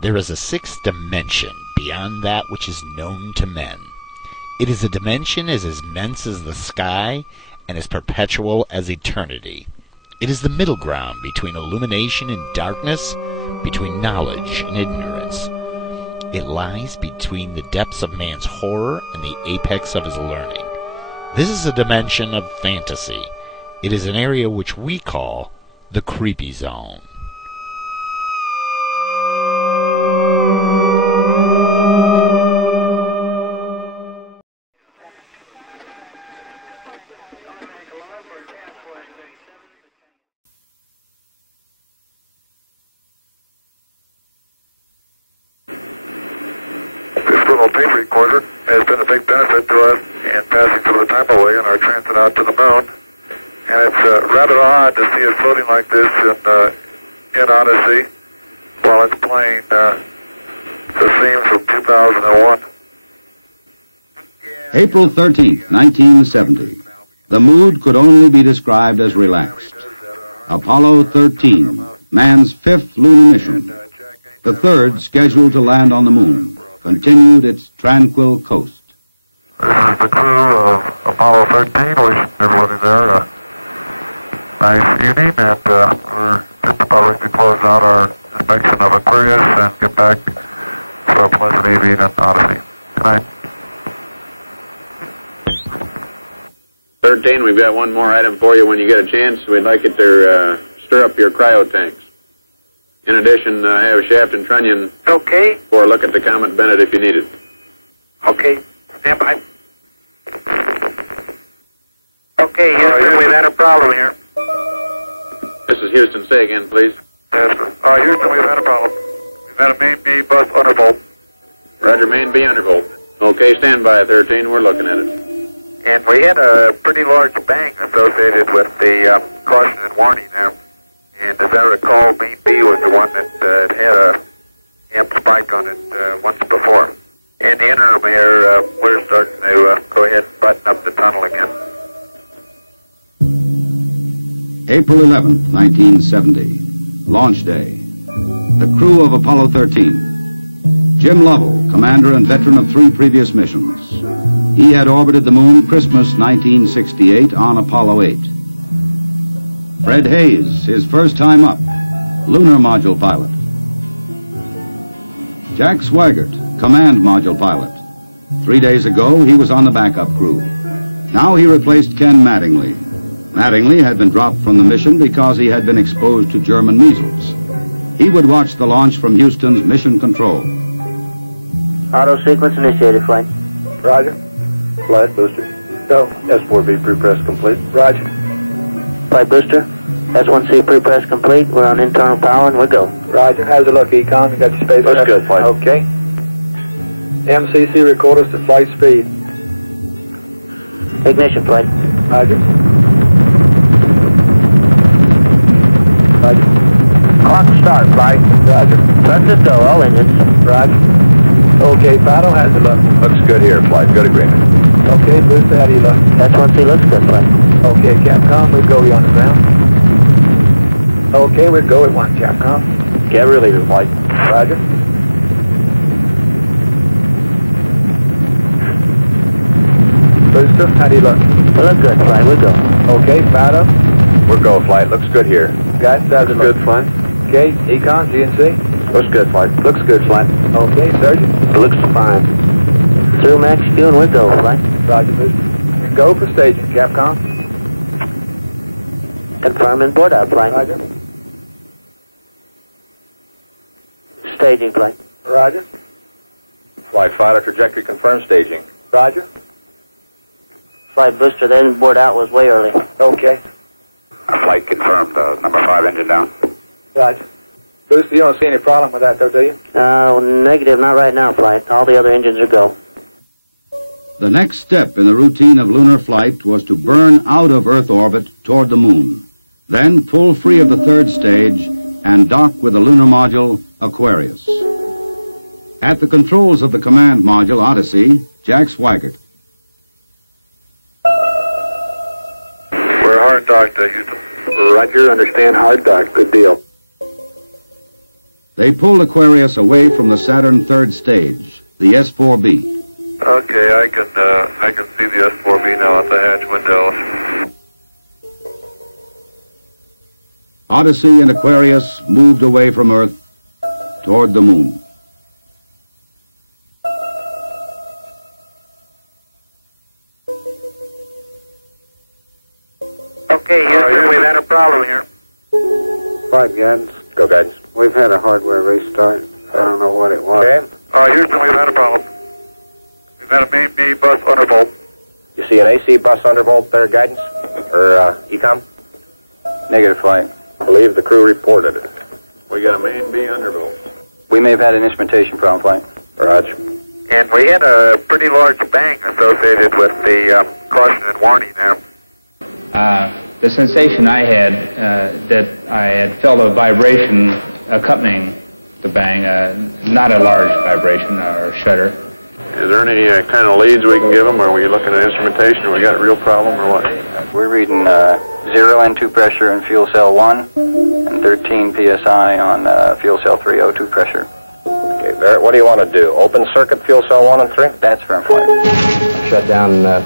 There is a sixth dimension beyond that which is known to men. It is a dimension as immense as the sky and as perpetual as eternity. It is the middle ground between illumination and darkness, between knowledge and ignorance. It lies between the depths of man's horror and the apex of his learning. This is a dimension of fantasy. It is an area which we call the Kreepy Zone. This little tape recorder has been a big benefit to us in passing some of the time away on our transit out to the moon. And it's rather odd to see it floating like this in Odyssey while it's playing the theme from 2001. April 13th, 1970. The mood could only be described as relaxed. Apollo 13, man's fifth lunar mission. The third, scheduled to land on the moon, continued its tranquil coast. This is the crew of Apollo 13, wishing everybody there a nice evening, and we're just about ready to close out our inspection of Aquarius and get back to a pleasant evening in Odyssey. Good night. 13, we've got one more item for you when you get a chance. We'd like it to stir up your cryo tanks. In addition, I have Shaft and Trunnion Okay. for a look at the Comet Bennett if you need it. Okay. Stand by. Okay, Houston, we've had a problem here. This is Houston. Say again, please. Yes. Houston, we've had a problem. We've had a main B bus undervolt. Roger, main B undervolt. Okay, stand by, 13. We're looking at it. And we had a pretty large bang associated with the caution and warning there. And as I recall, main B was the one that had a amp spike on it once before. In the interim here, we're starting to go ahead and button up the tunnel again. April 11th, 1970. Launch day. The crew of Apollo 13. Jim Lovell, commander and veteran of 3 previous missions. He had orbited the moon Christmas 1968 on Apollo 8. Fred Hayes, his first time up, lunar module pilot. Jack Swigert, command module pilot. 3 days ago, he was on the backup crew. Now he replaced Ken Mattingly. Mattingly had been dropped from the mission because he had been exposed to German measles. He would watch the launch from Houston's mission control. Auto sequence initiated, flight. Roger. Flight booster. Go. S4B pre-press complete. Roger. Flight booster. S1C pre-press complete. We're on internal power and we'll go. Roger. How's it look, Econ? You got your space? Looks good, flight. Okay. MCC record us to flight speed. Ignition, flight. Roger. Roger. Clock start, flight. Roger. Let's just go, all engines. Roger. Okay, Fido, how's it look? Looks good here, flight. Good agreement. Okay, Booster, how do you look? S1C looks good, flight. Okay, Capcom, we go, you on the ground. Okay, we'll go at 1, Capcom. Get relieving, flight. Roger. Booster, how do you look? We look good, flight. We'll go. Okay, Fido. We're go, flight. Looks good here. Guys, how's it look? flight. Okay, Econ, GNC. Looks good, flight. Looks good, flight. Okay, Sergeant. Looks fine. Through max Q and we'll go, flight. Roger, Booster. And go for staging, Capcom. Confirming board out, flight. Roger. Staging, flight. Roger. Flight fighter trajectory confirmed staging. Roger. Flight booster, then board out was way early. Okay. Flight confirmed. Number 5 engine down. Roger. Booster, you don't see any problem with that, though, do you? Negative, not right now, flight. All the other engines are go. The next step in the routine of lunar flight was to burn out of Earth orbit toward the moon, then pull free of the third stage and dock with the lunar module Aquarius. At the controls of the command module Odyssey, Jack Swigert. We're hard. hard, Doctor Houston. Roger, understand hard, Doc. Good deal. They pulled Aquarius away from the Saturn third stage, the S-4B. Okay, I can see the S-4B now at the hatch window. Odyssey and Aquarius moved away from Earth toward the moon. Okay, Houston, we've had a problem here. 5 guidance. Go, guidance. We've had a hardware restart. I don't know what it was. Okay. Houston, we've had a problem. We've had a main B bus undervolt. You see an AC bus undervolt there, guidance? Or ECOM? Negative flight. I believe the crew reported it. We got a main B undervolt. We may have had an instrumentation problem, flight. Roger. And we had a pretty large bang associated with the caution and warning there. The sensation I had, that I had felt a vibration accompanying the bang, not a large vibration or shudder. Is there any kind of leads we can give them? Are we looking at instrumentation? Or we got a real problem or what? We're reading 0 N2 pressure in fuel cell 1 and 13 psi on fuel cell 3 O2 pressure. Okay, Barrett, what do you want to do? Open circuit fuel cell 1 and 3? That's firm flight. Shut down the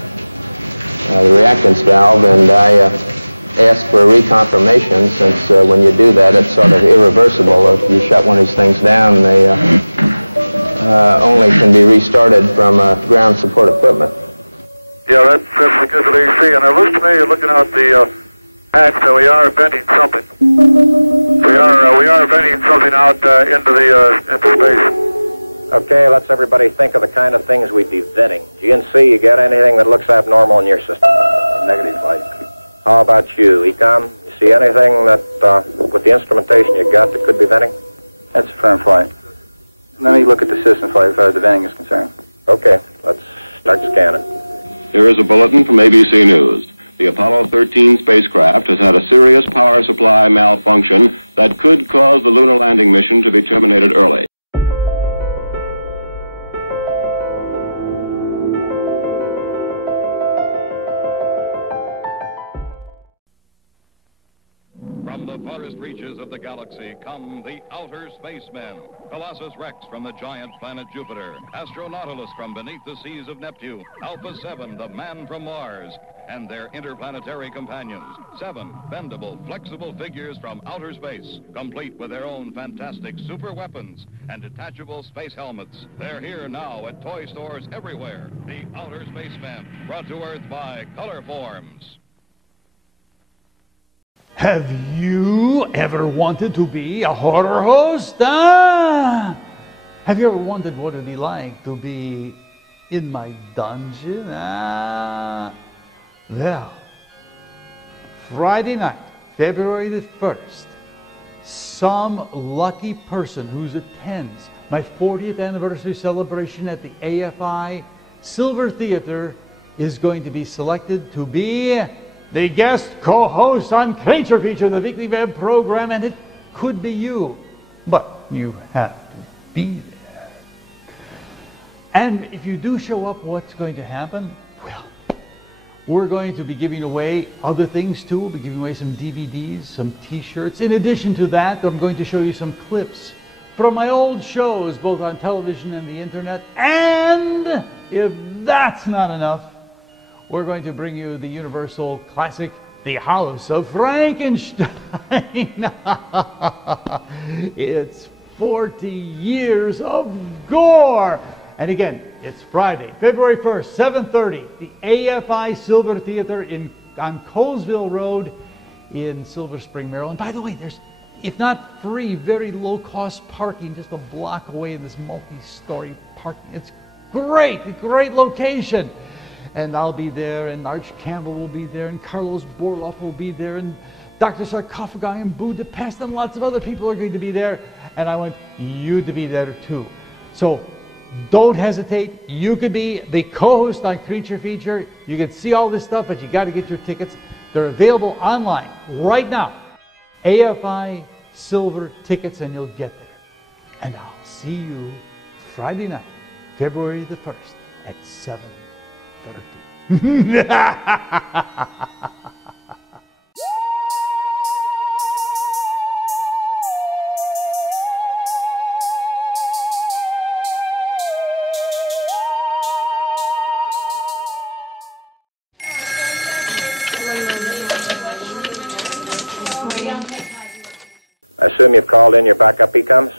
reactance valve, and I asked for a reconfirmation, since when you do that, it's sort of irreversible. If you shut one of these things down, they only can be restarted from ground support equipment. Yeah, that's because of AC. And it looks to me, looking out the hatch, that we are venting something. We are venting something out into space. Okay, let's everybody think of the kind of things we'd be venting. GNC, you got anything that looks abnormal in your system? Negative flight. How about you, ECOM? You see anything that, with the instrumentation you got, that could be venting? That's firm flight. Let me look at the system flight as far as the venting is concerned. Okay, let's start scanning. Here is a bulletin from ABC News. The Apollo 13 spacecraft has had a serious power supply malfunction that could cause the lunar landing mission to be terminated early. From the farthest reaches of the galaxy come the outer spacemen. Colossus Rex from the giant planet Jupiter. Astronautilus from beneath the seas of Neptune. Alpha 7, the man from Mars. And their interplanetary companions. 7 bendable, flexible figures from outer space. Complete with their own fantastic super weapons and detachable space helmets. They're here now at toy stores everywhere. The Outer Spacemen, brought to Earth by Color Forms. Have you ever wanted to be a horror host? Have you ever wondered what it'd be like to be in my dungeon? Well, Friday night, February the 1st, some lucky person who attends my 40th anniversary celebration at the AFI Silver Theater is going to be selected to be the guest co-host on Creature Feature, the weekly web program, and it could be you. But you have to be there. And if you do show up, what's going to happen? Well, we're going to be giving away other things too. We'll be giving away some DVDs, some t-shirts. In addition to that, I'm going to show you some clips from my old shows, both on television and the internet. And if that's not enough, we're going to bring you the Universal classic, The House of Frankenstein. It's 40 years of gore. And again, it's Friday, February 1st, 7:30, the AFI Silver Theater on Colesville Road in Silver Spring, Maryland. By the way, there's, if not free, very low-cost parking just a block away in this multi-story parking. It's great, a great location. And I'll be there, and Arch Campbell will be there, and Carlos Borloff will be there, and Dr. Sarcophagi in Budapest, and lots of other people are going to be there. And I want you to be there too. So don't hesitate. You could be the co-host on Creature Feature. You can see all this stuff, but you got to get your tickets. They're available online right now. AFI Silver tickets, and you'll get there. And I'll see you Friday night, February the 1st at 7:30. assume you've called in your backup ECOMs?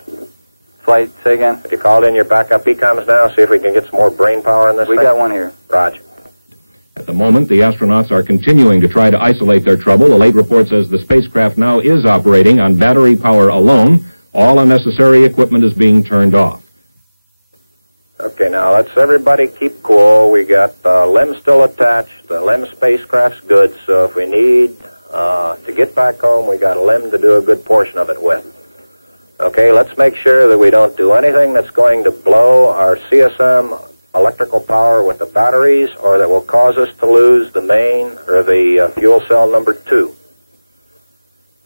Flight, say again? Have you called in your backup ECOMs now? See if we can get some more brain power in this We thing? got one here. Roger. At the moment, the astronauts are continuing to try to isolate their trouble. A late report says the spacecraft now is operating on battery power alone. All unnecessary equipment is being turned off. Okay, now let's everybody keep cool. We got the LEM still attached. The LEM spacecraft's good, so if we need to get back home, we got a LEM to do a good portion of it with. Okay, let's make sure that we don't do anything that's going to blow our CSM electrical power with the batteries or that will cause us to lose the main or the fuel cell number 2.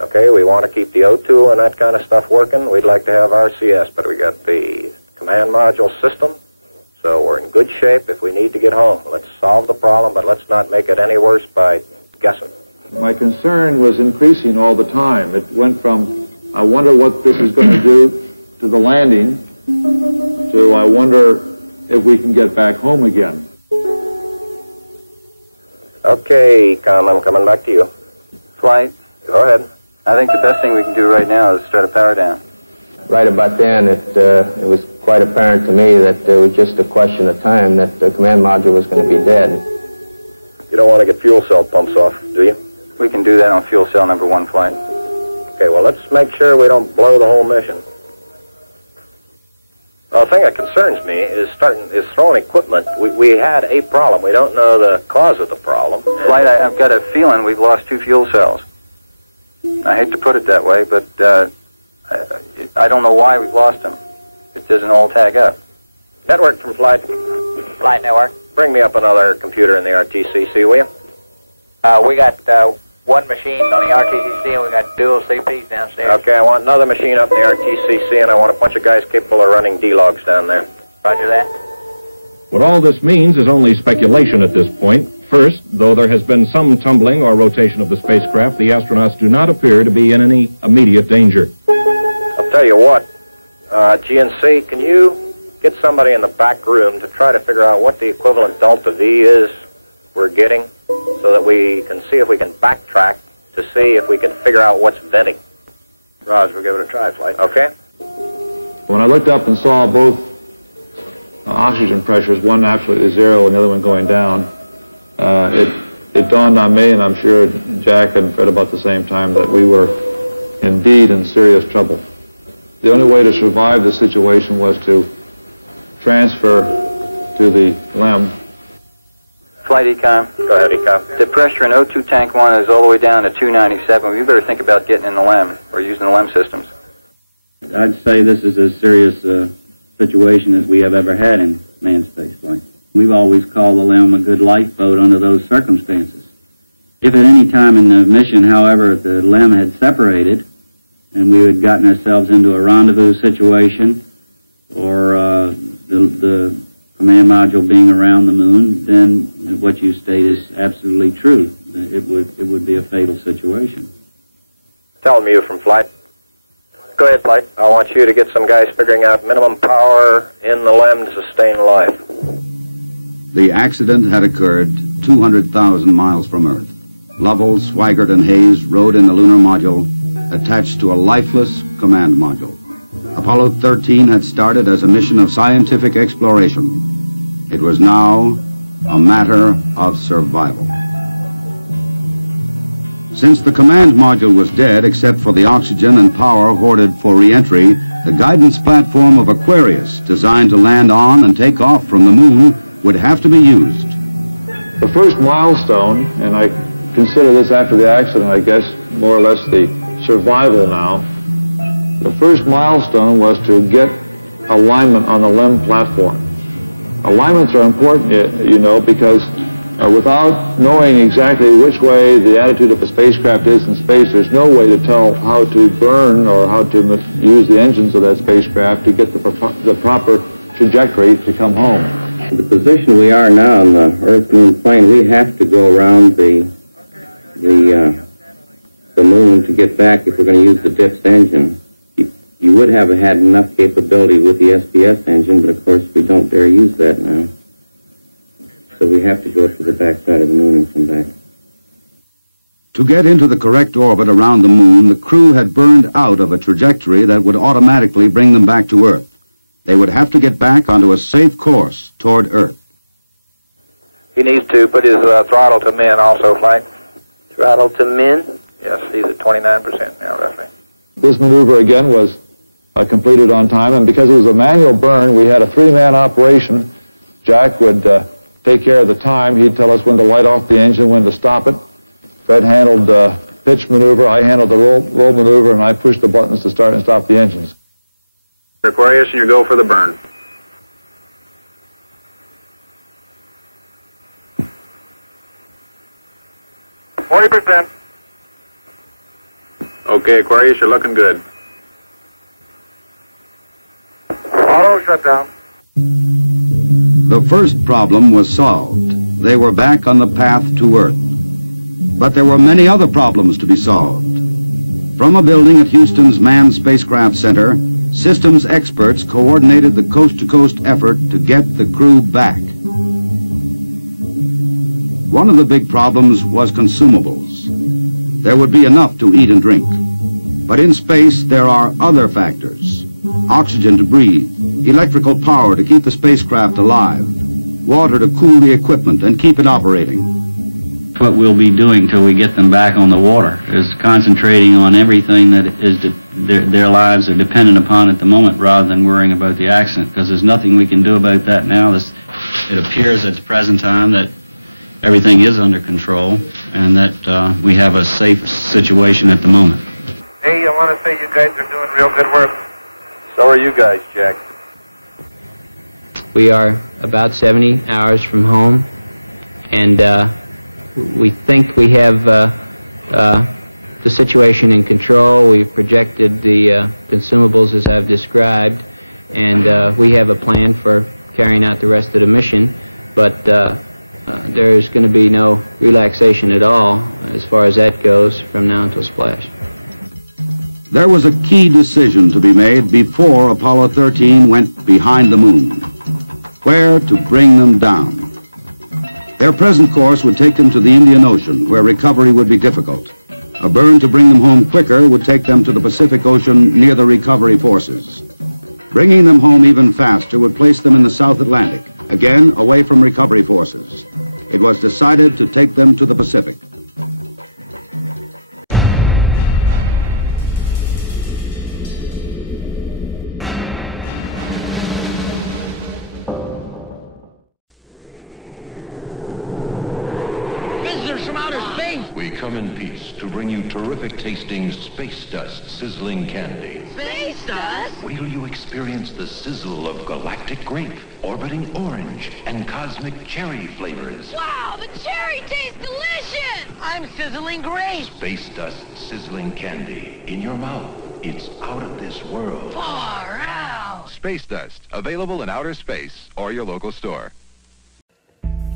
Okay, we want to keep the O2 and that kind of stuff working. We'd like to have RCS, but we got the command module system, so we're in good shape if we need to get home. Let's solve the problem, but let's not make it any worse by guessing. My concern was increasing all the time. It went from, I wonder what this is going to do to the landing, to I wonder if we can get back home again. Okay, Con, I'm coming back to you. Flight. Go ahead. I think the best thing we can do right now is start a power down. Right about then, it was quite apparent to me that it was just a question of time that the command module was going to be dead. You don't want to get fuel cell pumps off, do you? We can do that on fuel cell number 1 flight. Okay, well, let's make sure we don't blow the whole mission. Well, the thing that concerns me is throwing equipment. We had a problem. We don't know the cause of the problem. Flight, I've got a feeling we've lost 2 fuel cells. I hate to put it that way, but I don't know why we've lost them. It doesn't all tag up. Network from Flight. Flight network. Bring me up another computer in the RTCC, will you? We got one machine on the RTCC, and we got dual CPs downstairs. Okay, I want another machine up in the RTCC, and I want a bunch of guys capable of running D-logs down there. Roger that. What all this means is only speculation at this point. First, though there has been some tumbling or rotation of the spacecraft, the astronauts do not appear to be in any immediate danger. I'll tell you what, GNC, can you get somebody in the back room to try to figure out what the equivalent delta V is we're getting so that we can see if we can backtrack to see if we can figure out what's venting? Raj, we'll give it a try, Flight. Okay? When I looked up and saw both oxygen pressures, one absolutely 0 and the other one going down, it dawned on me, and I'm sure Jack and Fred about the same time, that we were indeed in serious trouble. The only way to survive the situation was to transfer to the LEM. Flight Econ. Go ahead, Econ. The pressure in O2 tank 1 is all the way down to 297. We better think about getting in the LEM or using the LEM systems. I'd say this is as serious a situation as we have ever had in manned spaceflight. We've always called the LEM a good lifeboat under those circumstances. If at any time in the mission, however, the LEM had separated and we had gotten ourselves into a rendezvous situation or the command module being around the moon, then what you state is absolutely true. It would be a fatal situation. Tell me you from Flight. Go ahead, Flight. I want you to get some guys figuring out minimum power in the LEM to sustain life. The accident had occurred 200,000 miles from Earth. Lovell, Swigert, and Hayes rode in the lunar module attached to a lifeless command module. Apollo 13 had started as a mission of scientific exploration. It was now a matter of survival. Since the command module was dead, except for the oxygen and power hoarded for re-entry, the guidance platform of Aquarius, designed to land on and take off from the moon, would have to be used. The first milestone, and I consider this after the accident, I guess, more or less the survival now, the first milestone was to get alignment on the LEM platform. Alignments are important, you know, because without knowing exactly which way the attitude of a spacecraft is in space, there's no way to tell how to burn or how to use the engines of that spacecraft to get the proper trajectory to come home. The position we are now on the Earth-Moon plane, we have to go around the moon to get back if we're going to use the DIPS engine. You would have had enough capability with the SPS engine, but of course we don't dare use that now. So we have to go to the backside of the moon and come back. To get into the correct orbit around the moon, the crew had burned out of a trajectory that would automatically bring them back to Earth. They would have to get back onto a safe course toward Earth. He needs to put his throttle to min also, Flight. Throttle to min? Yes, he's at 29% now, roughly. This maneuver again was completed on time, and because it was a manual burn, we had a three-man operation. Jack would take care of the time. He'd tell us when to light off the engine, when to stop it. Fred handled pitch maneuver, I handled the roll maneuver, and I pushed the buttons to start and stop the engines. Aquarius, and you go for the burn. %. Okay, Aquarius, you're looking good. Auto shutdown. The first problem was solved. They were back on the path to Earth. But there were many other problems to be solved. From a building at Houston's Manned Spacecraft Center, systems experts coordinated the coast-to-coast effort to get the crew back. One of the big problems was consumables. There would be enough to eat and drink. But in space, there are other factors. Oxygen to breathe, electrical power to keep the spacecraft alive, water to cool the equipment and keep it operating. What we'll be doing till we get them back on the water is concentrating on everything that is their lives are dependent upon at the moment, rather than worrying about the accident, because there's nothing we can do about that now. It appears at the present time that everything is under control and that we have a safe situation at the moment. Hey, I want to say you guys are doing real good work. So are you guys, Jack. We are about 70 hours from home, and we think we have the situation in control. We've projected the consumables as I've described, and we have a plan for carrying out the rest of the mission, but there's going to be no relaxation at all as far as that goes from now until splash. There was a key decision to be made before Apollo 13 went behind the moon. Where to bring them down. Their present course would take them to the Indian Ocean, where recovery would be difficult. A burn to bring them home quicker would take them to the Pacific Ocean near the recovery forces. Bringing them home even faster would place them in the South Atlantic, again away from recovery forces. It was decided to take them to the Pacific. We come in peace to bring you terrific tasting space dust sizzling candy. Space dust? Wait till you experience the sizzle of galactic grape, orbiting orange, and cosmic cherry flavors. Wow, the cherry tastes delicious! I'm sizzling grape. Space dust sizzling candy. In your mouth, it's out of this world. Far out. Space dust, available in outer space or your local store.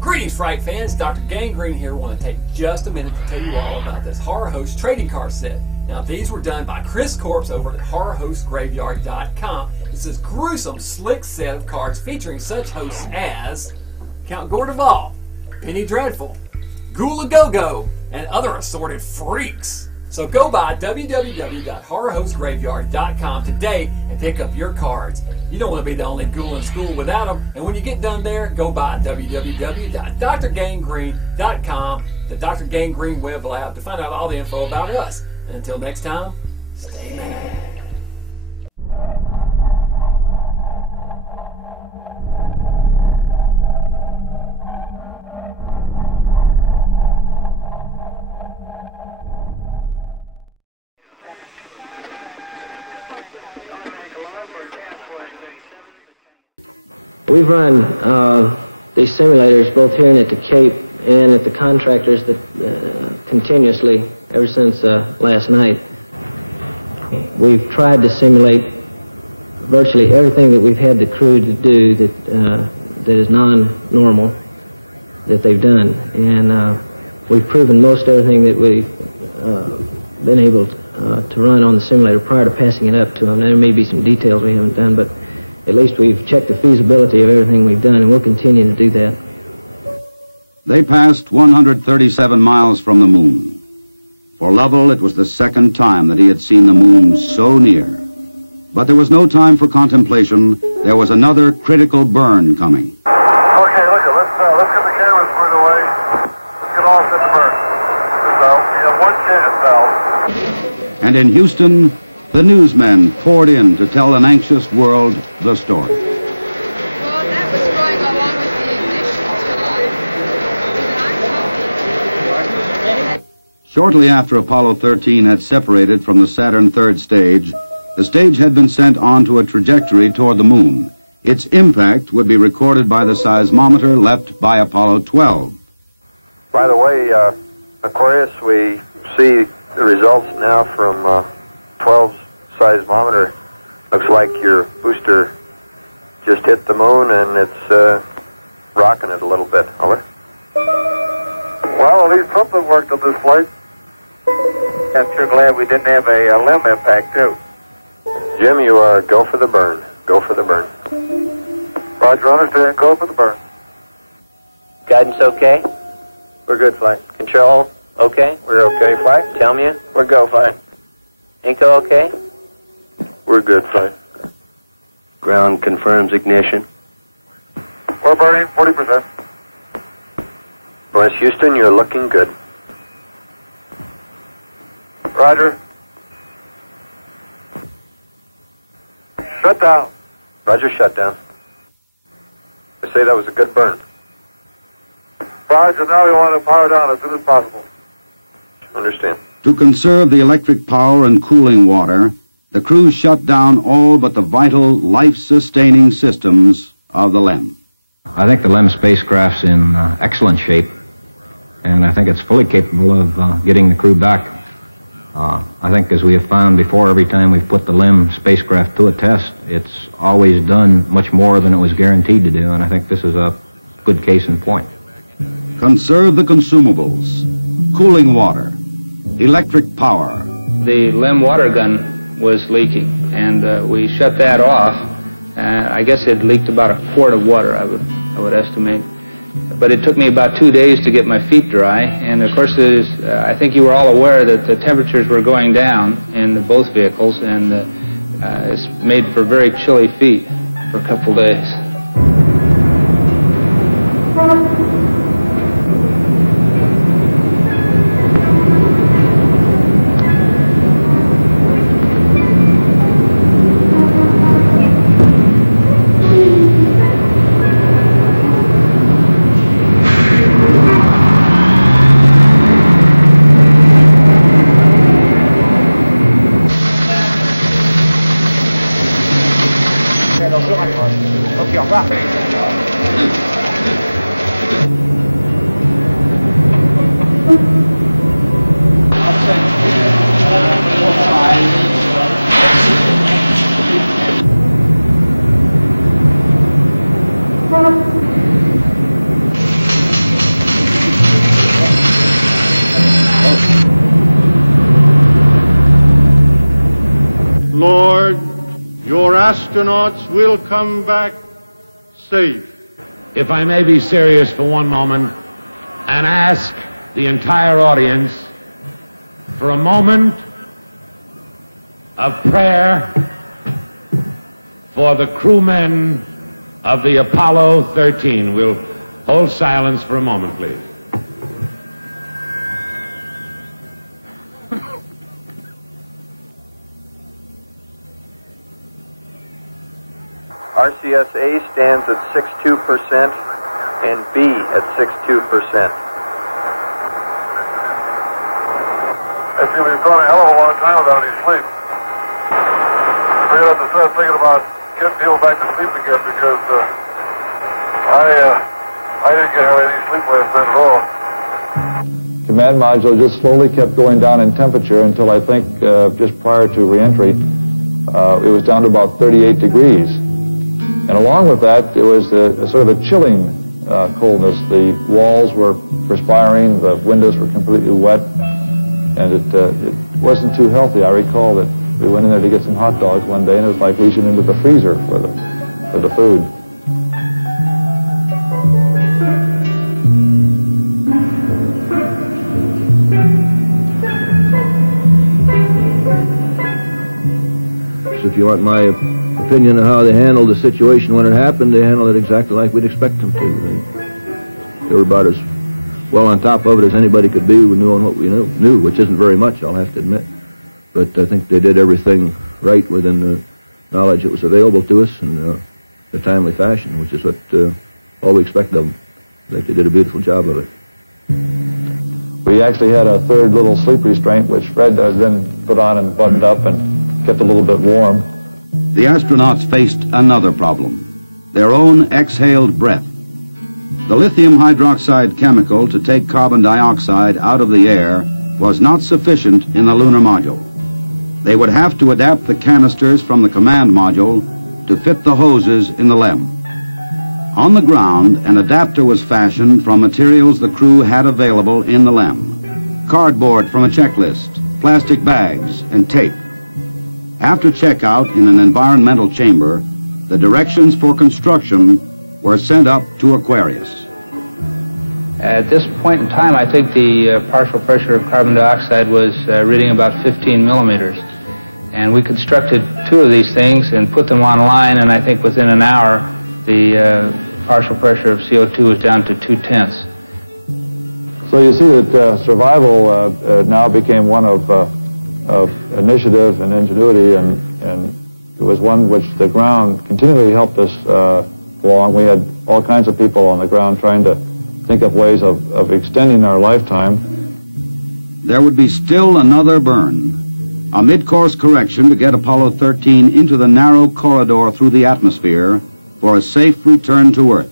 Greetings, Fright fans. Dr. Gangrene here. Want to take just a minute to tell you all about this Horror Host trading card set. Now, these were done by Chris Corps over at HorrorHostGraveyard.com. It's this gruesome, slick set of cards featuring such hosts as Count Gordeval, Penny Dreadful, Ghoul Go-Go, and other assorted freaks. So go by www.horrorhostgraveyard.com today and pick up your cards. You don't want to be the only ghoul in school without them. And when you get done there, go by www.drgangrene.com, the Dr. Gangrene web lab, to find out all the info about us. And until next time, stay. We've run these simulators both here and at the Cape and at the contractors that continuously ever since last night. We've tried to simulate virtually everything that we've had the crew to do that is non-normal that they've done, and we've proven most everything that we've been able to run on the simulator prior to passing it up to them. There may be some details we haven't done, but at least we've checked the feasibility of everything we've done, and we'll continue to do that. They passed 137 miles from the moon. For Lovell, it was the second time that he had seen the moon so near. But there was no time for contemplation. There was another critical burn coming. Okay, look, let's get the cameras put away. Let's get all set to burn. We have one chance now. And in Houston, the newsmen poured in to tell an anxious world the story. Well, that was going along with the ignition time. Shortly after Apollo 13 had separated from the Saturn third stage, the stage had been sent onto a trajectory toward the moon. Its impact would be recorded by the seismometer left by Apollo 12. By the way, Aquarius, we see the results now from 12's seismometer. Looks like your booster just hit the moon and it's rocking it a little bit. Over. Well, at least something worked on this flight. I'm sure glad we didn't have a limb impact, too. Jim, you go for the burn. Go for the burn. Roger, understand. Go for the burn. Guidance okay? We're good, flight. Control okay? We're okay, flight. Tell me it. We're go, flight. Inco okay? We're good, flight. Ground confirms ignition. We're burning 40%. West Houston, you're looking good. Roger. Shut down. Roger, shut down. I say that was a good burn. Roger, now we want to power down as soon as possible. Understand. To conserve the electric power and cooling water, the crew shut down all but the vital, life-sustaining systems of the LEM. I think the LEM spacecraft's in excellent shape, and I think it's fully capable of getting the crew back. I think, as we have found before, every time we've put the LEM spacecraft to a test, it's always done much more than it was guaranteed to do, and I think this is a good case in point. Conserve the consumables, cooling water, electric power. The LEM water gun was leaking, and we shut that off. I guess it leaked about a quart of water, I would estimate. But it took me about 2 days to get my feet dry, and of course I think you were all aware that the temperatures were going down in both vehicles, and it's made for very chilly feet for a couple days. Lord, your astronauts will come back safe. If I may be serious for one moment and ask the entire audience for a moment of prayer for the crewmen of the Apollo 13. We'll hold silence for a moment, please. RCS-A stands at 62% and B at 62%. I feel we've gone a hell of a long time without any sleep. We're going to have to start thinking about getting people back to sleep again because I didn't get any sleep last night at all. Command module just slowly kept going down in temperature until I think just prior to reentry, it was down to about 38 degrees. And along with that, it was a sort of a chilling coldness. The walls were perspiring, the windows were completely wet, and it wasn't too healthy. I recall that we went in there to get some hot dogs one day, and it was like reaching into the freezer for the food. if you want my opinion of how they handled the situation when it happened, they handled it exactly like we'd expect them to. They were about as well on top of it as anybody could be who knew on what we knew, which isn't very much, I'll have to admit. But I think they did everything right within the knowledge that was available to us in a timely fashion, which is what all we expect of them. I think they did a beautiful job of it. We actually had a third little sleep restraint, which Fred then put on and buttoned up and kept a little bit warm. The astronauts faced another problem, their own exhaled breath. The lithium hydroxide chemical to take carbon dioxide out of the air was not sufficient in the lunar module. They would have to adapt the canisters from the command module to fit the hoses in the LEM. On the ground, an adapter was fashioned from materials the crew had available in the LEM. Cardboard from a checklist, plastic bags, and tape. After checkout in an environmental chamber, the directions for construction were sent up to Aquarius. At this point in time, I think the partial pressure of carbon dioxide was reading about 15 millimeters. And we constructed 2 of these things and put them online, and I think within an hour, the partial pressure of CO2 was down to 2/10. So you see that survival now became one of initiative and ingenuity, and it was one which the ground continually helped us along. We had all kinds of people on the ground trying to think of ways of extending our lifetime. There would be still another burn, a mid-course correction to get Apollo 13 into the narrow corridor through the atmosphere for a safe return to Earth.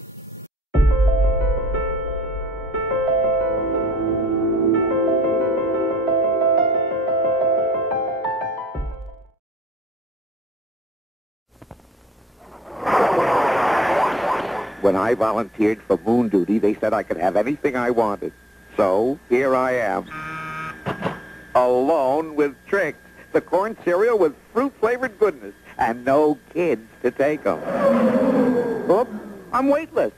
When I volunteered for moon duty, they said I could have anything I wanted. So, here I am. Alone with Trix, the corn cereal with fruit-flavored goodness, and no kids to take them. Oops, I'm weightless.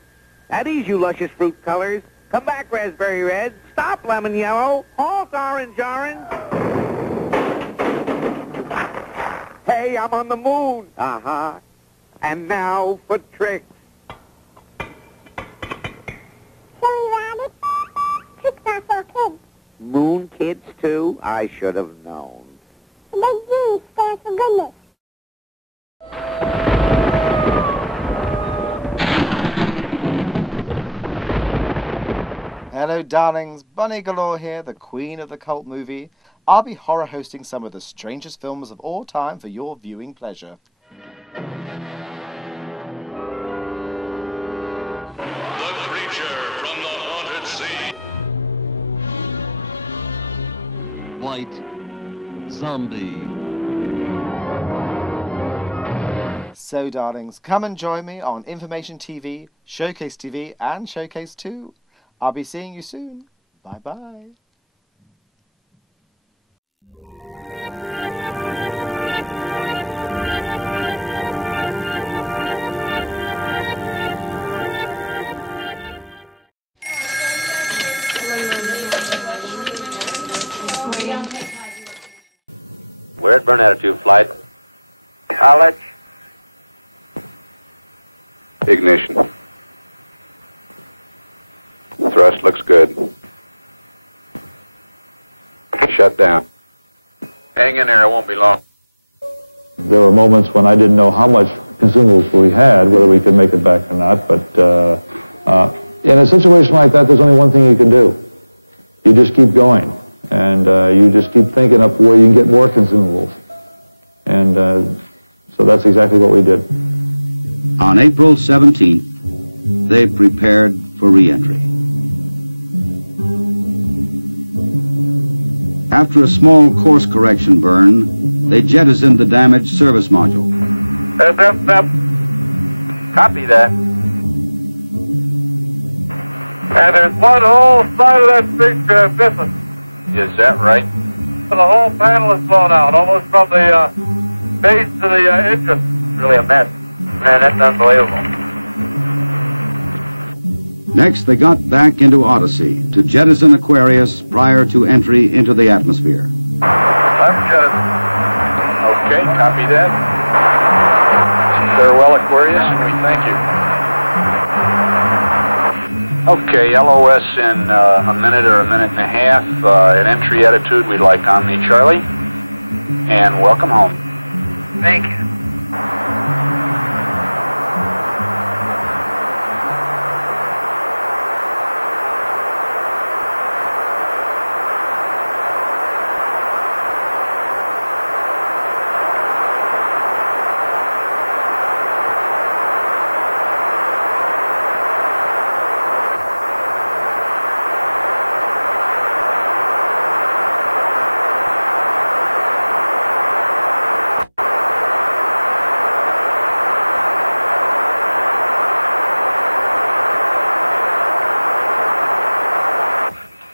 At ease, you luscious fruit colors. Come back, raspberry red. Stop, lemon yellow. Halt, orange. Hey, I'm on the moon. Uh-huh. And now for Trix. Silly rabbit. Tricks are for kids. Moon kids, too? I should have known. The big G stands for goodness. Hello, darlings. Bunny Galore here, the queen of the cult movie. I'll be horror hosting some of the strangest films of all time for your viewing pleasure. White Zombie. So, darlings, come and join me on Information TV, Showcase TV, and Showcase 2. I'll be seeing you soon. Bye-bye. Where's burn attitude, flight? College. Ignition. Thrust looks good. Shut down. Hang in there, it won't be long. There were moments when I didn't know how much consumables we had, whether we could make it back or not, but in a situation like that, there's only one thing you can do. You just keep going, and you just keep thinking up where you can get more consumables. And so that's exactly what we did. On April 17th, they prepared for re-entry. After a small course correction burn, they jettisoned the damaged service module. Copy that. And there's one whole side of that spacecraft missing. Is that right? The whole panel is blown out, almost from the base to the engine. It's really a mess. Man, that's unbelievable. Next, they got back into Odyssey to jettison Aquarius prior to entry into the atmosphere. I'm jettison. Okay, copy that. farewell, Aquarius, and we thank you. Okay, LOS in a minute or a minute and a half. At entry attitude, we'd like Omni Charlie. And welcome home. Thank you.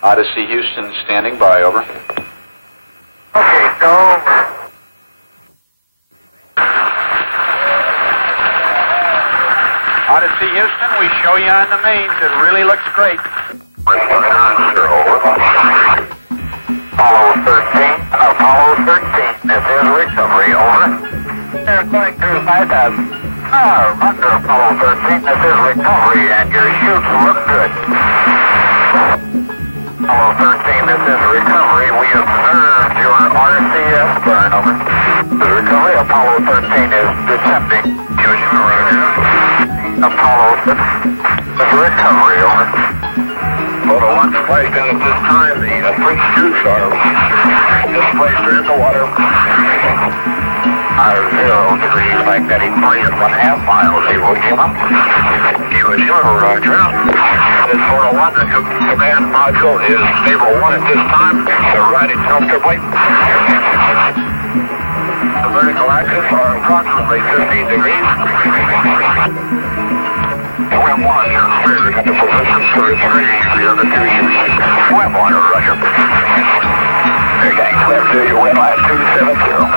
Odyssey Houston standing by, over. Okay, so Odyssey Houston, we show you on the mains. It really looks great. Apollo 13, this is recovery, over. They're going through 5,000. Under Apollo 13, this is recovery, and your chutes look good. Apollo 13, this is recovery. We observed your RCS burn, over. This is recovery. Apollo 13 is descending. Apollo 6, this is recovery, over. Photo 1 spliced in at this time. The three chutes are displaced in the water. Our 0 degrees magnetic 3.5 miles. Zero Lima. Zero Lima, roger. This Photo 1, the command module is stable 1 at this time. They're riding comfortably. The vertical axis are approximately 15 degrees. Swim 1, you're clear at the position for 3, the other 2 units. Swim 1, roger. Here, gang, clear to you, wind line 270.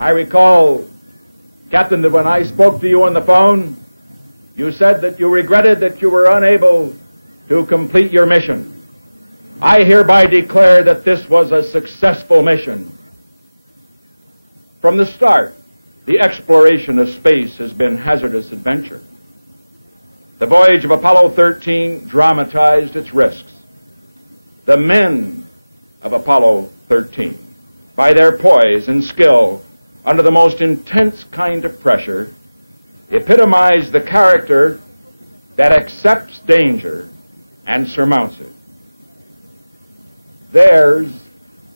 I recall, Captain, that when I spoke to you on the phone, you said that you regretted that you were unable to complete your mission. I hereby declare that this was a successful mission. From the start, the exploration of space has been hazardous adventure. The voyage of Apollo 13 dramatized its risks. The men of Apollo 13, by their poise and skill under the most intense kind of pressure, epitomized the character that accepts danger and surmounts it. Theirs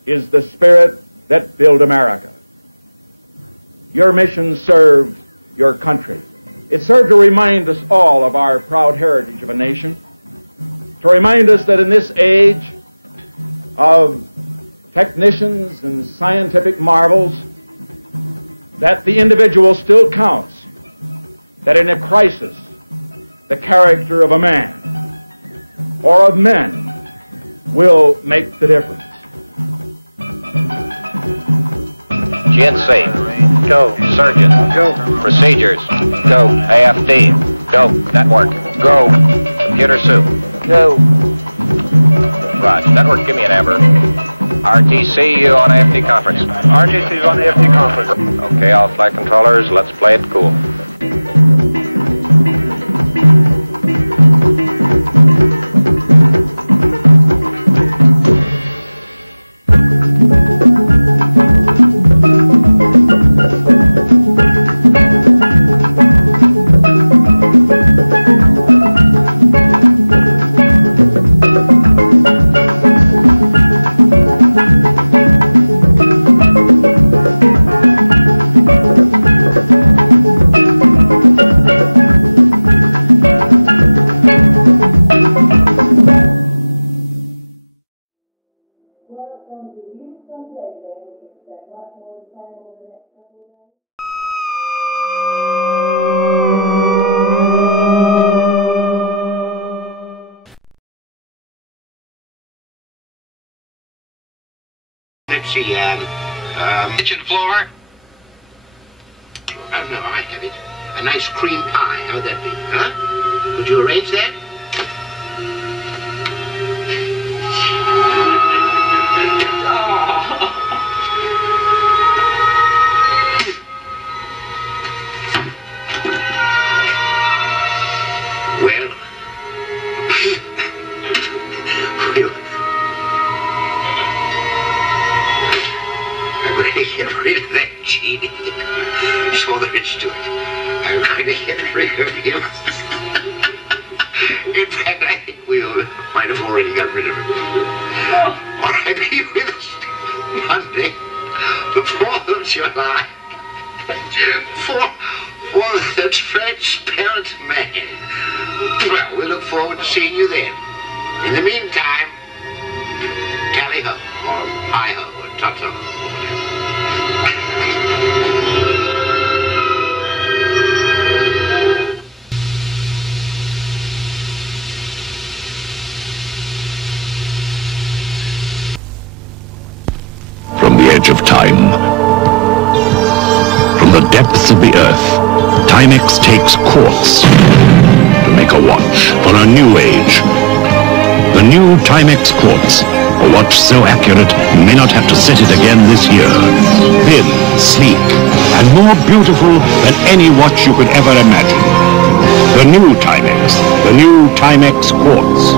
is the spirit that built America. Your mission served your country. It served to remind us all of our proud heritage of a nation, to remind us that in this age of technicians and scientific marvels, that the individual still counts, that in a crisis, the character of a man or of men will make the difference. GNC. Go. Surgeon. Go. Procedures. Go. AFD. Go. Network. Go. Computer soup. Go. Raj. Network, give me an amber. RTC, you on AFD conference. RTC is on the AFD conference. Okay, all flight controllers, let's play it cool. Let's see, kitchen floor. Oh, no, I have it. A nice cream pie. How would that be, huh? Could you arrange that? Well, I'm going to get rid of that genie. So there is to it. I'm going to get rid of him. In fact, I think we might have already got rid of him. Or I be with us Monday, the 4th of July. For the transparent man. Well, we look forward to seeing you then. In the meantime, tally-ho, or hi-ho, or ta-ta, or From the edge of time, from the depths of the earth, Timex takes quartz to make a watch for a new age. The new Timex quartz, a watch so accurate you may not have to set it again this year. Thin, sleek, and more beautiful than any watch you could ever imagine. The new Timex quartz.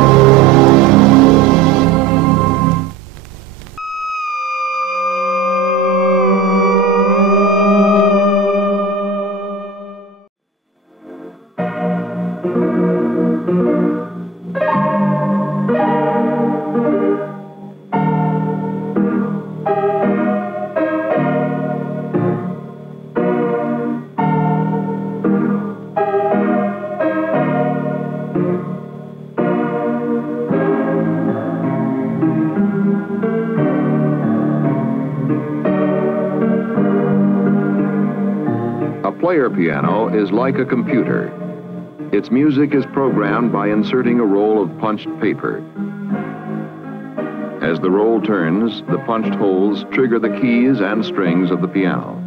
player piano is like a computer. Its music is programmed by inserting a roll of punched paper. As the roll turns, the punched holes trigger the keys and strings of the piano.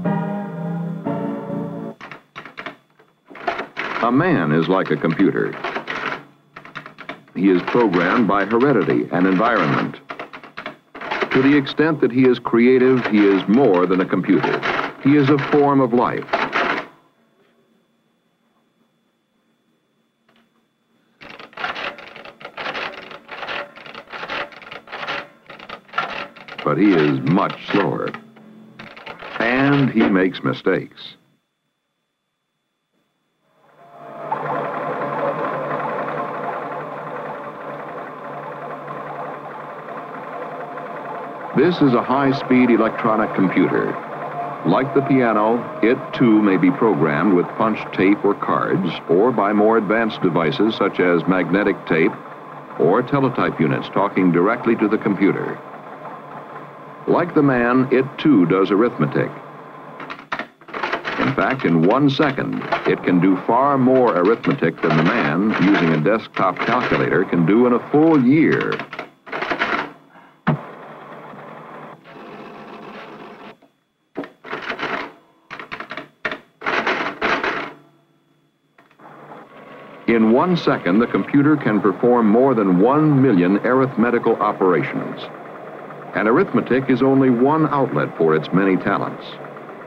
A man is like a computer. He is programmed by heredity and environment. To the extent that he is creative, he is more than a computer. He is a form of life. But he is much slower. And he makes mistakes. This is a high-speed electronic computer. Like the piano, it too may be programmed with punched tape or cards, or by more advanced devices such as magnetic tape or teletype units talking directly to the computer. Like the man, it too does arithmetic. In fact, in 1 second, it can do far more arithmetic than the man, using a desktop calculator, can do in a full year. In 1 second, the computer can perform more than 1 million arithmetical operations. And arithmetic is only one outlet for its many talents,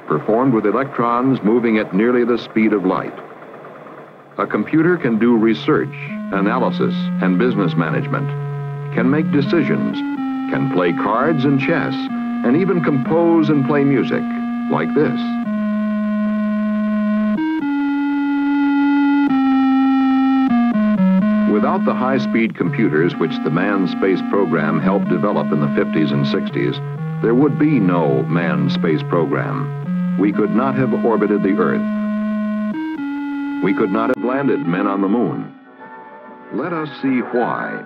performed with electrons moving at nearly the speed of light. A computer can do research, analysis, and business management, can make decisions, can play cards and chess, and even compose and play music, like this. Without the high-speed computers which the manned space program helped develop in the 50s and 60s, there would be no manned space program. We could not have orbited the Earth. We could not have landed men on the moon. Let us see why.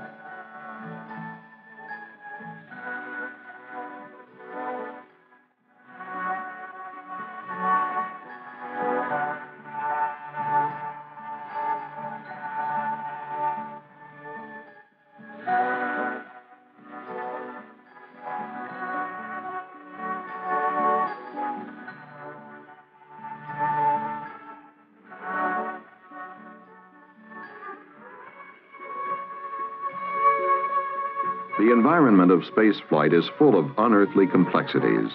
The environment of spaceflight is full of unearthly complexities.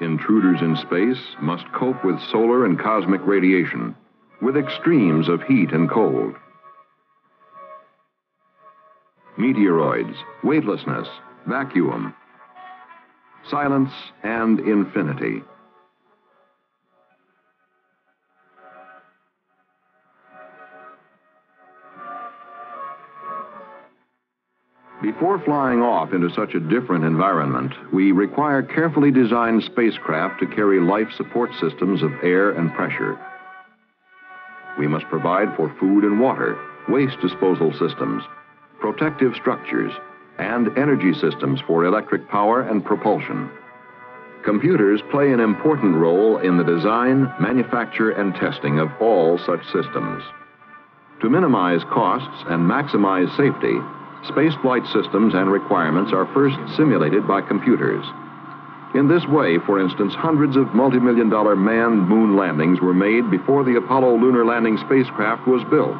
Intruders in space must cope with solar and cosmic radiation, with extremes of heat and cold. Meteoroids, weightlessness, vacuum, silence, and infinity. Before flying off into such a different environment, we require carefully designed spacecraft to carry life support systems of air and pressure. We must provide for food and water, waste disposal systems, protective structures, and energy systems for electric power and propulsion. Computers play an important role in the design, manufacture, and testing of all such systems. To minimize costs and maximize safety, spaceflight systems and requirements are first simulated by computers. In this way, for instance, hundreds of multi-million-dollar manned moon landings were made before the Apollo lunar landing spacecraft was built.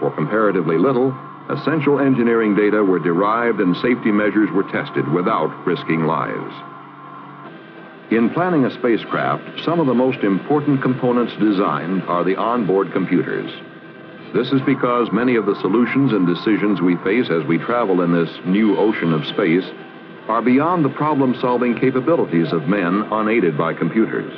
For comparatively little, essential engineering data were derived and safety measures were tested without risking lives. In planning a spacecraft, some of the most important components designed are the onboard computers. This is because many of the solutions and decisions we face as we travel in this new ocean of space are beyond the problem-solving capabilities of men unaided by computers.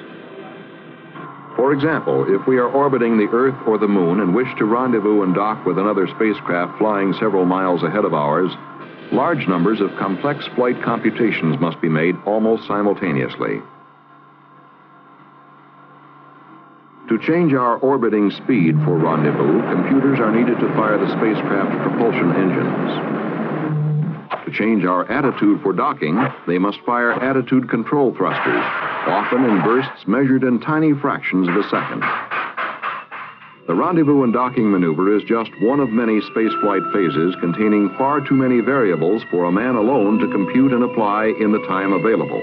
For example, if we are orbiting the Earth or the Moon and wish to rendezvous and dock with another spacecraft flying several miles ahead of ours, large numbers of complex flight computations must be made almost simultaneously. To change our orbiting speed for rendezvous, computers are needed to fire the spacecraft's propulsion engines. To change our attitude for docking, they must fire attitude control thrusters, often in bursts measured in tiny fractions of a second. The rendezvous and docking maneuver is just one of many spaceflight phases containing far too many variables for a man alone to compute and apply in the time available.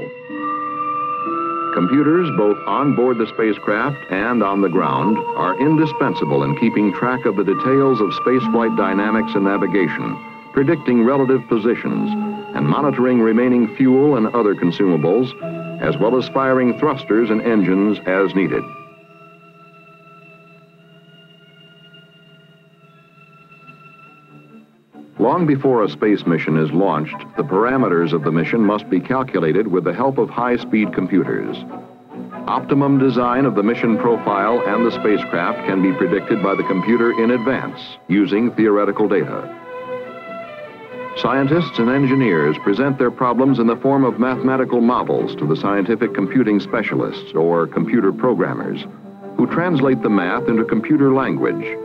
Computers, both on board the spacecraft and on the ground, are indispensable in keeping track of the details of spaceflight dynamics and navigation, predicting relative positions, and monitoring remaining fuel and other consumables, as well as firing thrusters and engines as needed. Long before a space mission is launched, the parameters of the mission must be calculated with the help of high-speed computers. Optimum design of the mission profile and the spacecraft can be predicted by the computer in advance using theoretical data. Scientists and engineers present their problems in the form of mathematical models to the scientific computing specialists or computer programmers, who translate the math into computer language.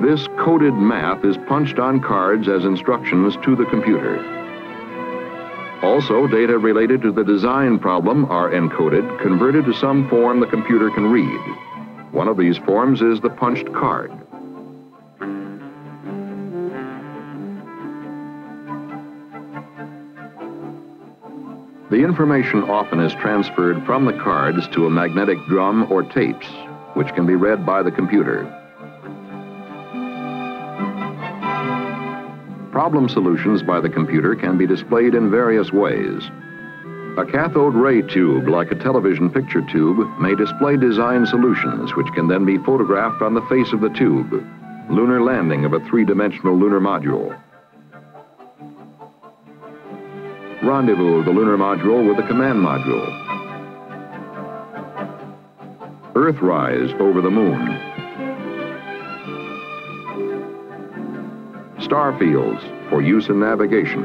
This coded math is punched on cards as instructions to the computer. Also, data related to the design problem are encoded, converted to some form the computer can read. One of these forms is the punched card. The information often is transferred from the cards to a magnetic drum or tapes, which can be read by the computer. Problem solutions by the computer can be displayed in various ways. A cathode ray tube, like a television picture tube, may display design solutions which can then be photographed on the face of the tube. Lunar landing of a three-dimensional lunar module. Rendezvous of the lunar module with the command module. Earthrise over the moon. Star fields for use in navigation.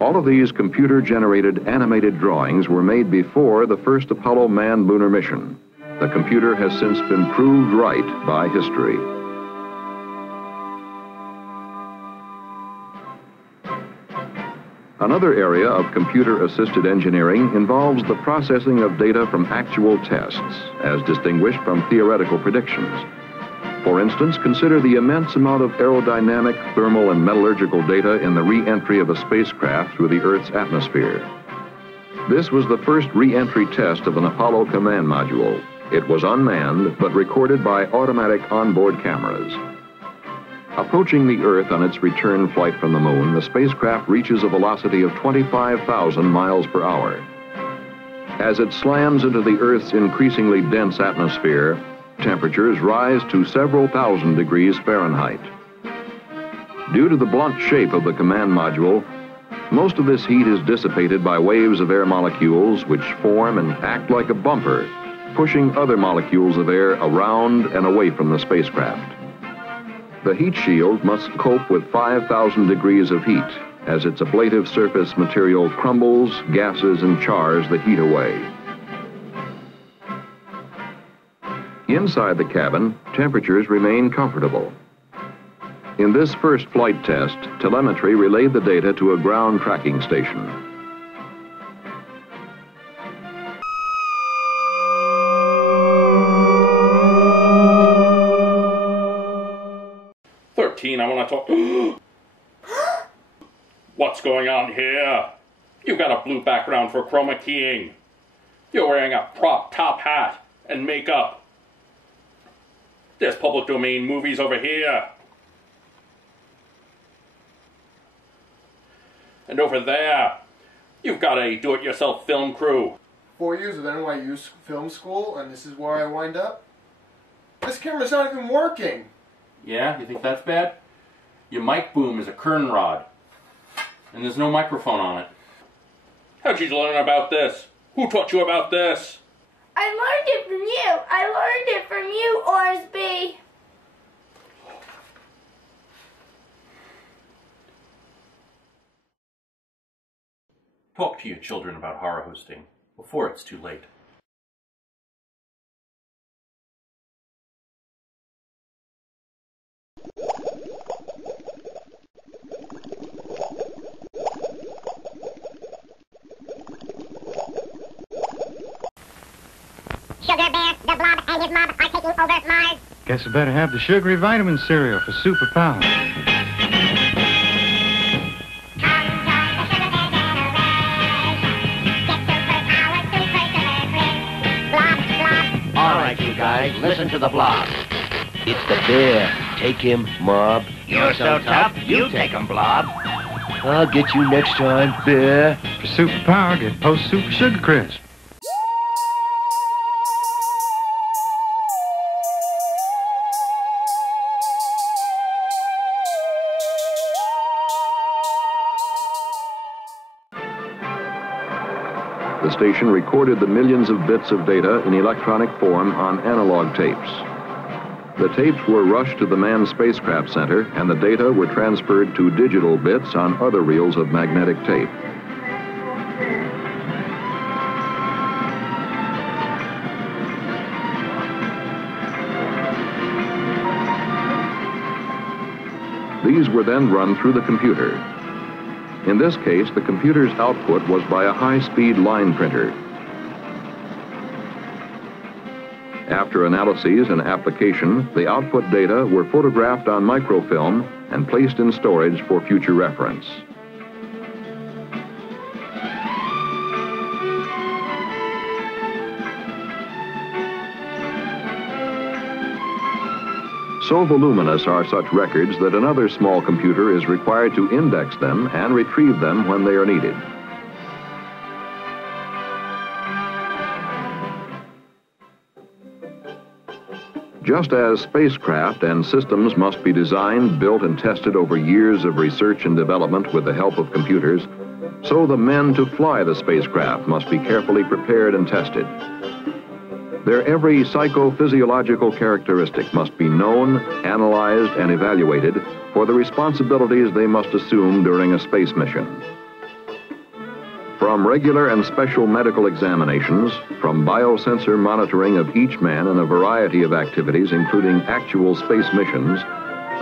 All of these computer-generated animated drawings were made before the first Apollo manned lunar mission. The computer has since been proved right by history. Another area of computer-assisted engineering involves the processing of data from actual tests, as distinguished from theoretical predictions. For instance, consider the immense amount of aerodynamic, thermal, and metallurgical data in the re-entry of a spacecraft through the Earth's atmosphere. This was the first re-entry test of an Apollo command module. It was unmanned, but recorded by automatic onboard cameras. Approaching the Earth on its return flight from the Moon, the spacecraft reaches a velocity of 25,000 miles per hour. As it slams into the Earth's increasingly dense atmosphere, temperatures rise to several thousand degrees Fahrenheit. Due to the blunt shape of the command module, most of this heat is dissipated by waves of air molecules which form and act like a bumper, pushing other molecules of air around and away from the spacecraft. The heat shield must cope with 5,000 degrees of heat as its ablative surface material crumbles, gases, and chars the heat away. Inside the cabin, temperatures remain comfortable. In this first flight test, telemetry relayed the data to a ground tracking station. I want to talk. What's going on here? You've got a blue background for chroma keying. You're wearing a prop top hat and makeup. There's public domain movies over here. And over there, you've got a do-it-yourself film crew. 4 years of NYU film school, and this is where I wind up? This camera's not even working! Yeah, you think that's bad? Your mic boom is a kern rod, and there's no microphone on it. How'd you learn about this? Who taught you about this? I learned it from you. I learned it from you, Orsby. Talk to your children about horror hosting before it's too late. Sugar Bear, the Blob, and his mob are taking over Mars. Guess I better have the sugary vitamin cereal for superpower. All right, you guys, listen to the Blob. It's the bear. Take him, Mob. You're so tough, you take him, Blob. I'll get you next time, bear. For superpower, get Post Super Sugar Crisp. The station recorded the millions of bits of data in electronic form on analog tapes. The tapes were rushed to the manned spacecraft center, and the data were transferred to digital bits on other reels of magnetic tape. These were then run through the computer. In this case, the computer's output was by a high-speed line printer. After analyses and application, the output data were photographed on microfilm and placed in storage for future reference. So voluminous are such records that another small computer is required to index them and retrieve them when they are needed. Just as spacecraft and systems must be designed, built, and tested over years of research and development with the help of computers, so the men to fly the spacecraft must be carefully prepared and tested. Their every psychophysiological characteristic must be known, analyzed, and evaluated for the responsibilities they must assume during a space mission. From regular and special medical examinations, from biosensor monitoring of each man in a variety of activities, including actual space missions,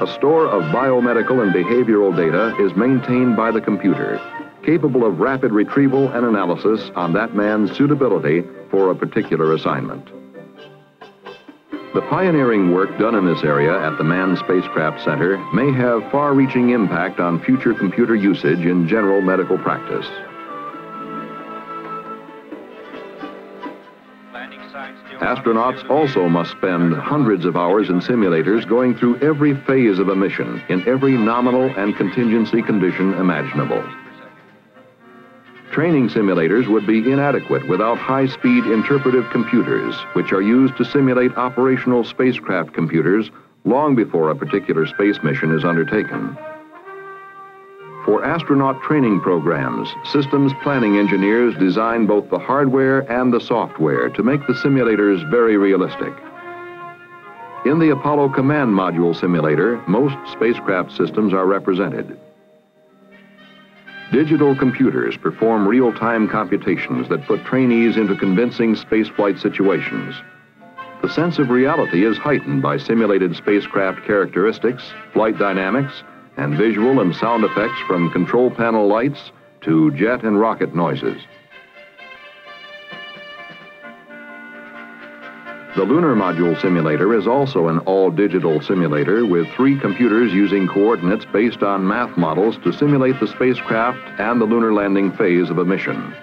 a store of biomedical and behavioral data is maintained by the computer, capable of rapid retrieval and analysis on that man's suitability for a particular assignment. The pioneering work done in this area at the Manned Spacecraft Center may have far-reaching impact on future computer usage in general medical practice. Landing signs due Astronauts also must spend hundreds of hours in simulators going through every phase of a mission in every nominal and contingency condition imaginable. Training simulators would be inadequate without high-speed interpretive computers, which are used to simulate operational spacecraft computers long before a particular space mission is undertaken. For astronaut training programs, systems planning engineers design both the hardware and the software to make the simulators very realistic. In the Apollo Command Module simulator, most spacecraft systems are represented. Digital computers perform real-time computations that put trainees into convincing spaceflight situations. The sense of reality is heightened by simulated spacecraft characteristics, flight dynamics, and visual and sound effects from control panel lights to jet and rocket noises. The Lunar Module Simulator is also an all-digital simulator with 3 computers using coordinates based on math models to simulate the spacecraft and the lunar landing phase of a mission.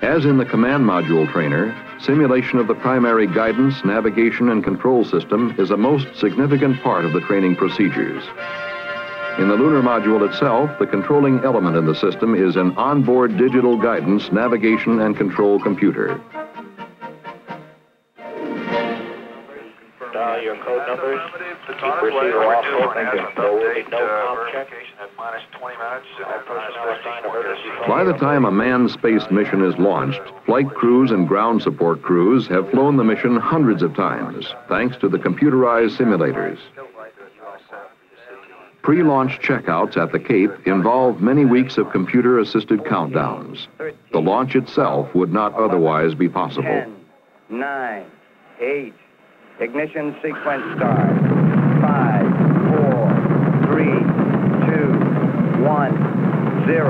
As in the Command Module Trainer, simulation of the primary guidance, navigation, and control system is a most significant part of the training procedures. In the lunar module itself, the controlling element in the system is an onboard digital guidance, navigation, and control computer. Dial your code numbers. Keep receiver off. Thank you. There will be no comp check. By the time a manned space mission is launched, flight crews and ground support crews have flown the mission hundreds of times, thanks to the computerized simulators. Pre-launch checkouts at the Cape involve many weeks of computer-assisted countdowns. The launch itself would not otherwise be possible. 10, 9, 8, ignition sequence start. 5, 4, 3, 2, 1, 0.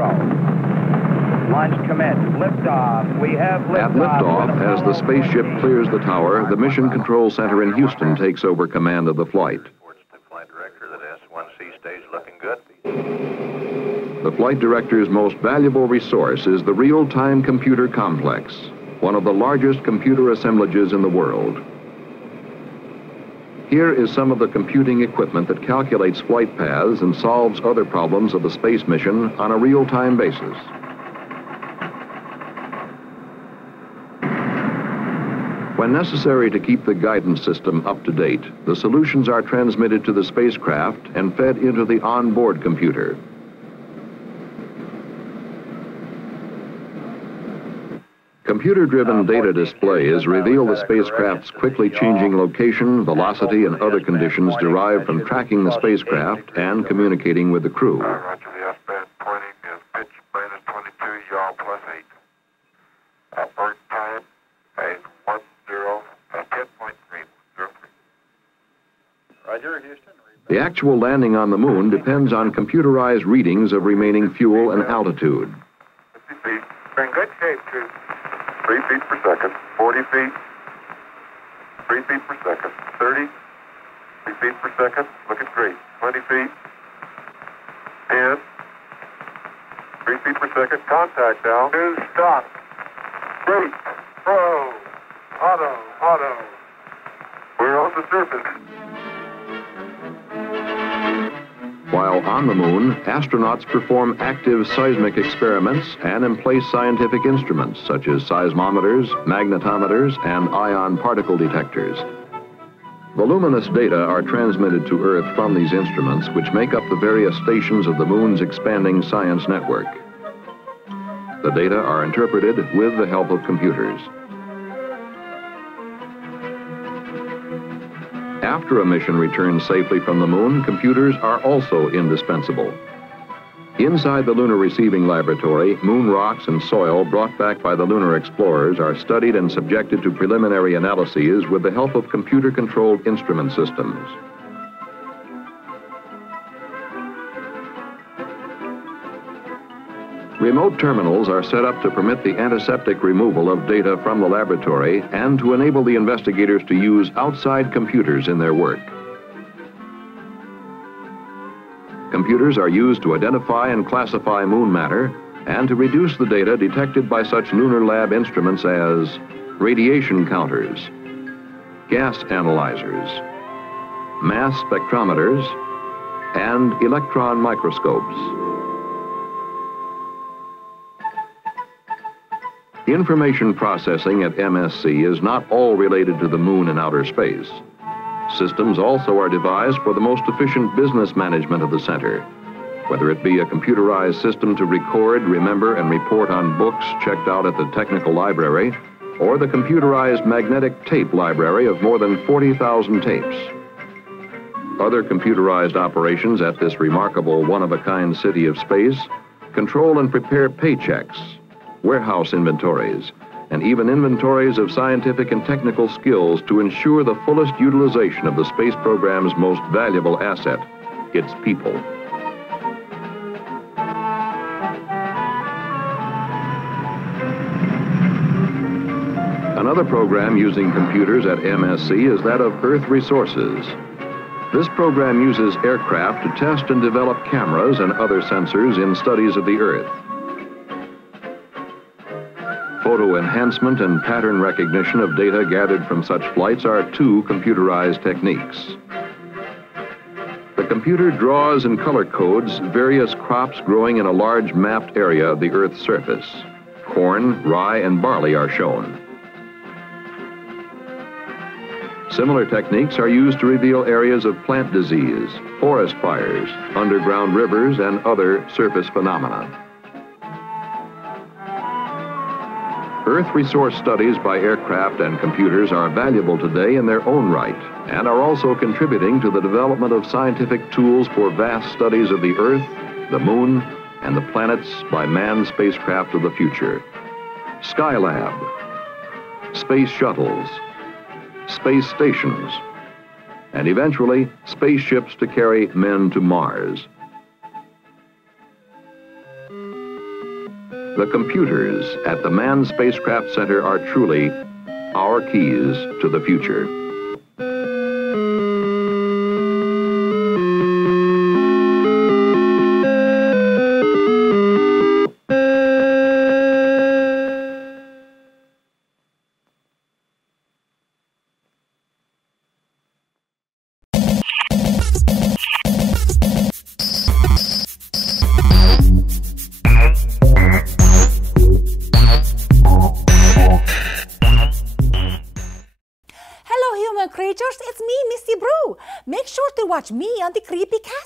Launch commenced. Liftoff. We have liftoff. At liftoff, as the spaceship clears the tower, the Mission Control Center in Houston takes over command of the flight. The flight director's most valuable resource is the real-time computer complex, one of the largest computer assemblages in the world. Here is some of the computing equipment that calculates flight paths and solves other problems of the space mission on a real-time basis. When necessary to keep the guidance system up to date, the solutions are transmitted to the spacecraft and fed into the onboard computer. Computer-driven data displays reveal the spacecraft's quickly changing location, velocity, and other conditions derived from tracking the spacecraft and communicating with the crew. Roger, the S-band pointing is pitch -22, yaw +8. Bird time is 10.3. Roger, Houston. The actual landing on the moon depends on computerized readings of remaining fuel and altitude. 50 feet. We're in good shape, too. 3 feet per second. 40 feet. 3 feet per second. 30. 3 feet per second. Looking great. 20 feet. 10. 3 feet per second. Contact now. 2, stop. 3. Pro. Auto. We're on the surface. While on the moon, astronauts perform active seismic experiments and emplace scientific instruments such as seismometers, magnetometers, and ion particle detectors. Voluminous data are transmitted to Earth from these instruments, which make up the various stations of the moon's expanding science network. The data are interpreted with the help of computers. After a mission returns safely from the moon, computers are also indispensable. Inside the Lunar Receiving Laboratory, moon rocks and soil brought back by the lunar explorers are studied and subjected to preliminary analyses with the help of computer-controlled instrument systems. Remote terminals are set up to permit the antiseptic removal of data from the laboratory and to enable the investigators to use outside computers in their work. Computers are used to identify and classify moon matter and to reduce the data detected by such lunar lab instruments as radiation counters, gas analyzers, mass spectrometers, and electron microscopes. Information processing at MSC is not all related to the moon and outer space. Systems also are devised for the most efficient business management of the center, whether it be a computerized system to record, remember, and report on books checked out at the technical library, or the computerized magnetic tape library of more than 40,000 tapes. Other computerized operations at this remarkable one-of-a-kind city of space control and prepare paychecks, warehouse inventories, and even inventories of scientific and technical skills to ensure the fullest utilization of the space program's most valuable asset, its people. Another program using computers at MSC is that of Earth Resources. This program uses aircraft to test and develop cameras and other sensors in studies of the Earth. Photo enhancement and pattern recognition of data gathered from such flights are two computerized techniques. The computer draws and color codes various crops growing in a large mapped area of the Earth's surface. Corn, rye, and barley are shown. Similar techniques are used to reveal areas of plant disease, forest fires, underground rivers, and other surface phenomena. Earth resource studies by aircraft and computers are valuable today in their own right and are also contributing to the development of scientific tools for vast studies of the Earth, the Moon, and the planets by manned spacecraft of the future. Skylab, space shuttles, space stations, and eventually spaceships to carry men to Mars. The computers at the Manned Spacecraft Center are truly our keys to the future. Creatures, it's me, Misty Brew. Make sure to watch me on the Kreepy Cat